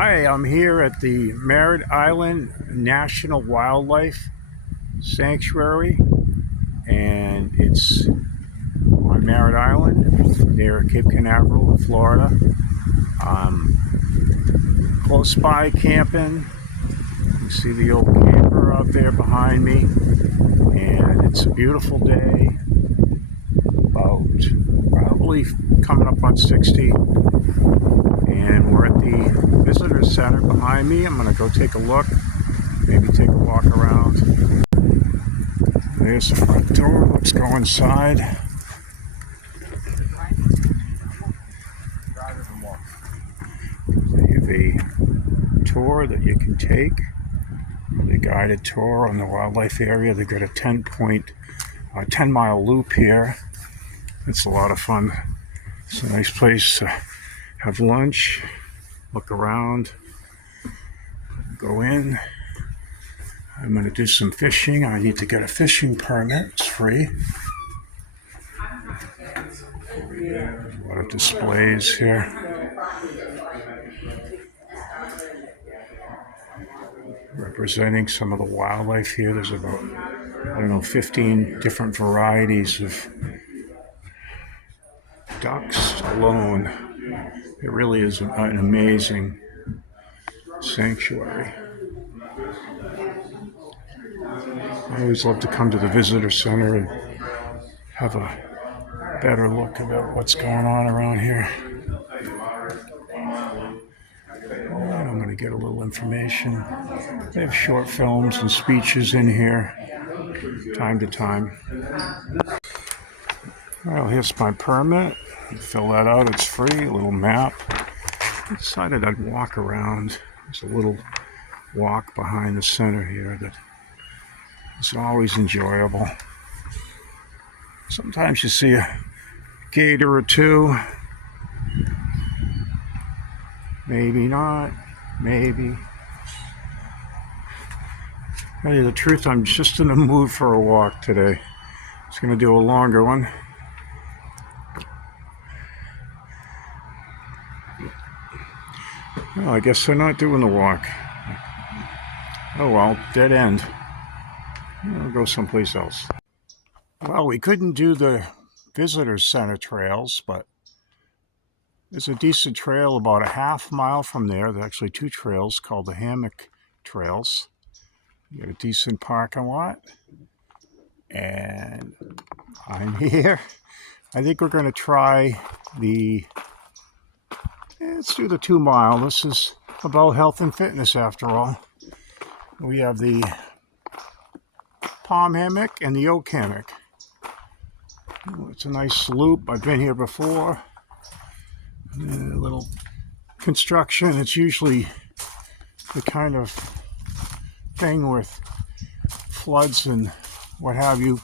Hi, I'm here at the Merritt Island National Wildlife Sanctuary, and it's on Merritt Island near Cape Canaveral in Florida. Close by camping. You see the old camper out there behind me, and it's a beautiful day. About probably coming up on 60. And we're at the visitor center behind me. I'm going to go take a look, maybe take a walk around. There's the front door. Let's go inside. They have a tour that you can take, the guided tour on the wildlife area. They've got a 10-mile loop here. It's a lot of fun. It's a nice place to have lunch, look around, go in. I'm going to do some fishing. I need to get a fishing permit. It's free. A lot of displays here. Representing some of the wildlife here. There's about, 15 different varieties of ducks alone. It really is an amazing sanctuary. I always love to come to the visitor center and have a better look about what's going on around here. And I'm going to get a little information. They have short films and speeches in here, time to time. Well, here's my permit. Fill that out, it's free, a little map. I decided I'd walk around. There's a little walk behind the center here that is always enjoyable. Sometimes you see a gator or two. Maybe not, maybe. Tell you the truth, I'm just in the mood for a walk today. Just gonna do a longer one. Well, I guess they're not doing the walk. Oh well, dead end. I'll go someplace else. Well, we couldn't do the visitor center trails, but there's a decent trail about a half mile from there. There's actually two trails called the hammock trails. You got a decent parking lot. And I'm here. I think we're going to try let's do the 2 mile. This is about health and fitness after all. We have the palm hammock and the oak hammock. It's a nice loop. I've been here before. A little construction. It's usually the kind of thing with floods and what have you.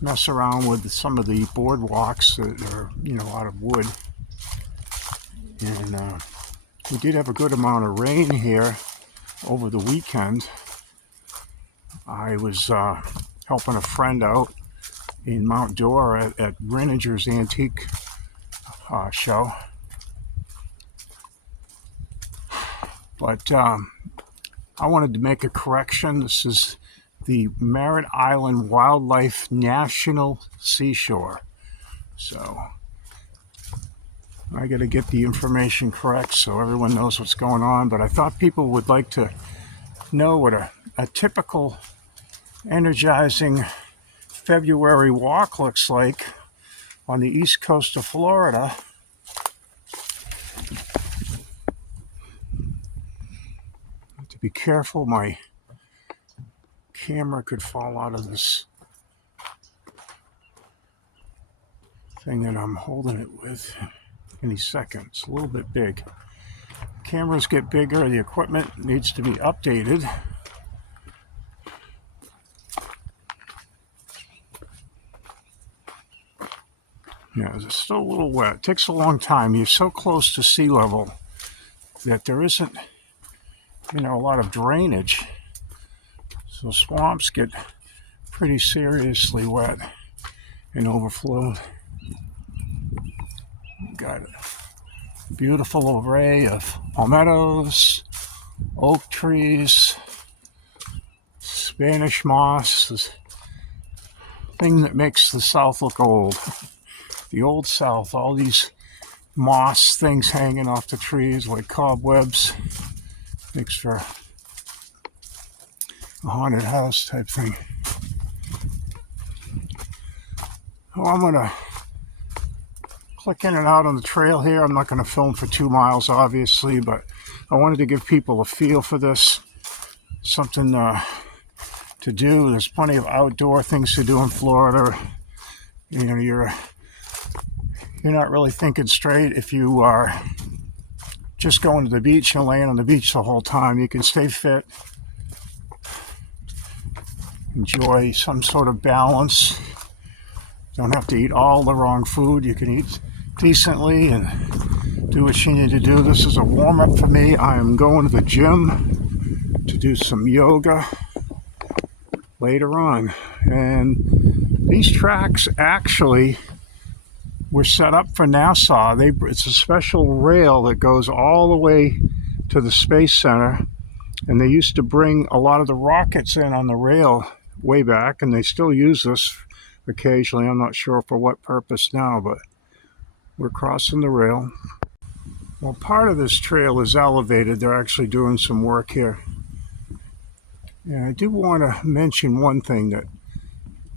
Mess around with some of the boardwalks that are, out of wood. And we did have a good amount of rain here over the weekend. I was helping a friend out in Mount Dora at Renninger's Antique show. But I wanted to make a correction. This is the Merritt Island Wildlife National Seashore. So I got to get the information correct so everyone knows what's going on. But I thought people would like to know what a typical energizing February walk looks like on the east coast of Florida. Have to be careful, my camera could fall out of this thing that I'm holding it with any second. It's a little bit big. Cameras get bigger, the equipment needs to be updated. Yeah, it's still a little wet. It takes a long time. You're so close to sea level that there isn't, a lot of drainage. So swamps get pretty seriously wet and overflowed. Got Beautiful array of palmettos, oak trees, Spanish moss, this thing that makes the South look old. The old South, all these moss things hanging off the trees like cobwebs. Makes for a haunted house type thing. Well, I'm going to click in and out on the trail here. I'm not going to film for 2 miles, obviously, but I wanted to give people a feel for this. Something to do. There's plenty of outdoor things to do in Florida. You know, you're not really thinking straight if you are just going to the beach and laying on the beach the whole time. You can stay fit, enjoy some sort of balance. Don't have to eat all the wrong food. You can eat decently and do what you need to do. This is a warm-up for me. I am going to the gym to do some yoga later on. And these tracks actually were set up for NASA. It's a special rail that goes all the way to the Space Center. And they used to bring a lot of the rockets in on the rail way back, and they still use this occasionally. I'm not sure for what purpose now, but we're crossing the rail. Well, part of this trail is elevated. They're actually doing some work here. And I do want to mention one thing, that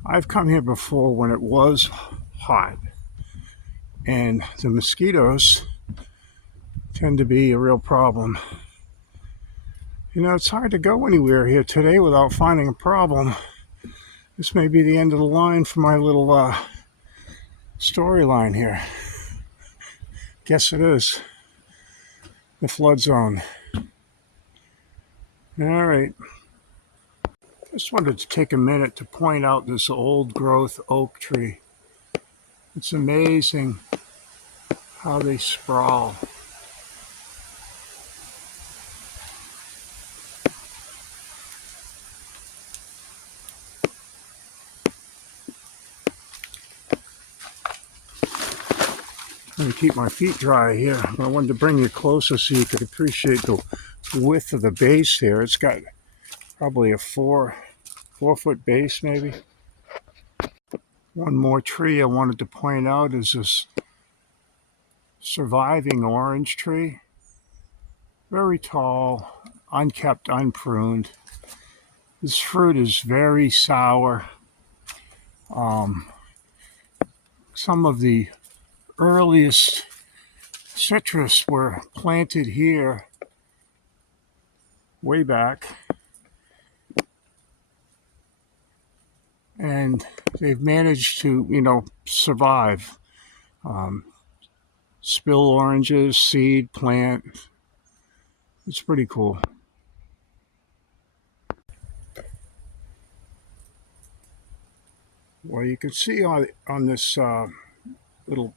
I've come here before when it was hot, and the mosquitoes tend to be a real problem. You know, it's hard to go anywhere here today without finding a problem. This may be the end of the line for my little storyline here. Guess it is. The flood zone. All right. Just wanted to take a minute to point out this old growth oak tree. It's amazing how they sprawl. I'm going to keep my feet dry here. I wanted to bring you closer so you could appreciate the width of the base here. It's got probably a 4-foot base maybe. One more tree I wanted to point out is this surviving orange tree. Very tall, unkept, unpruned. This fruit is very sour. Some of the earliest citrus were planted here way back, and they've managed to, survive. Spill oranges, seed, plant. It's pretty cool. Well, you can see on this little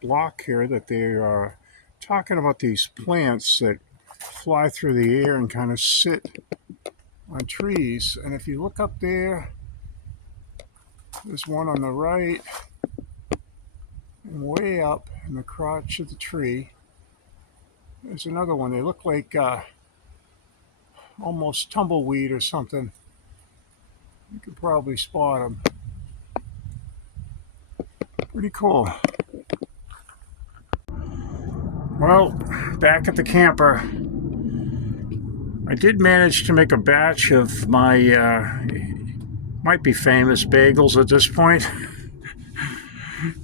block here that they are talking about these plants that fly through the air and kind of sit on trees. And if you look up there, there's one on the right, and way up in the crotch of the tree, there's another one. They look like almost tumbleweed or something. You could probably spot them. Pretty cool. Well, back at the camper, I did manage to make a batch of my, might be famous bagels at this point.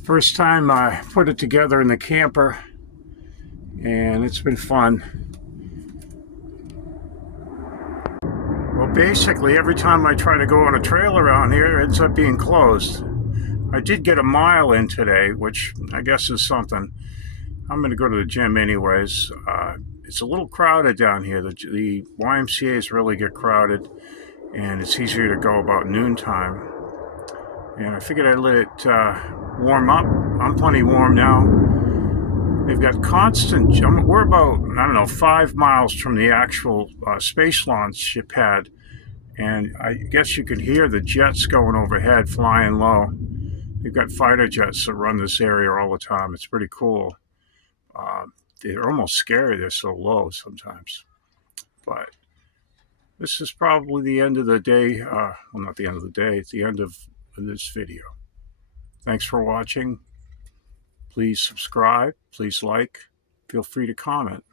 First time I put it together in the camper, and it's been fun. Well, basically, every time I try to go on a trail around here, it ends up being closed. I did get a mile in today, which I guess is something. I'm going to go to the gym anyways. It's a little crowded down here. The YMCA's really get crowded, and it's easier to go about noontime. And I figured I'd let it warm up. I'm plenty warm now. They've got constant, we're about, 5 miles from the actual space launch pad. And I guess you can hear the jets going overhead, flying low. They've got fighter jets that run this area all the time. It's pretty cool. they're almost scary. They're so low sometimes. But this is probably the end of the day. Well, not the end of the day. It's the end of this video. Thanks for watching. Please subscribe. Please like. Feel free to comment.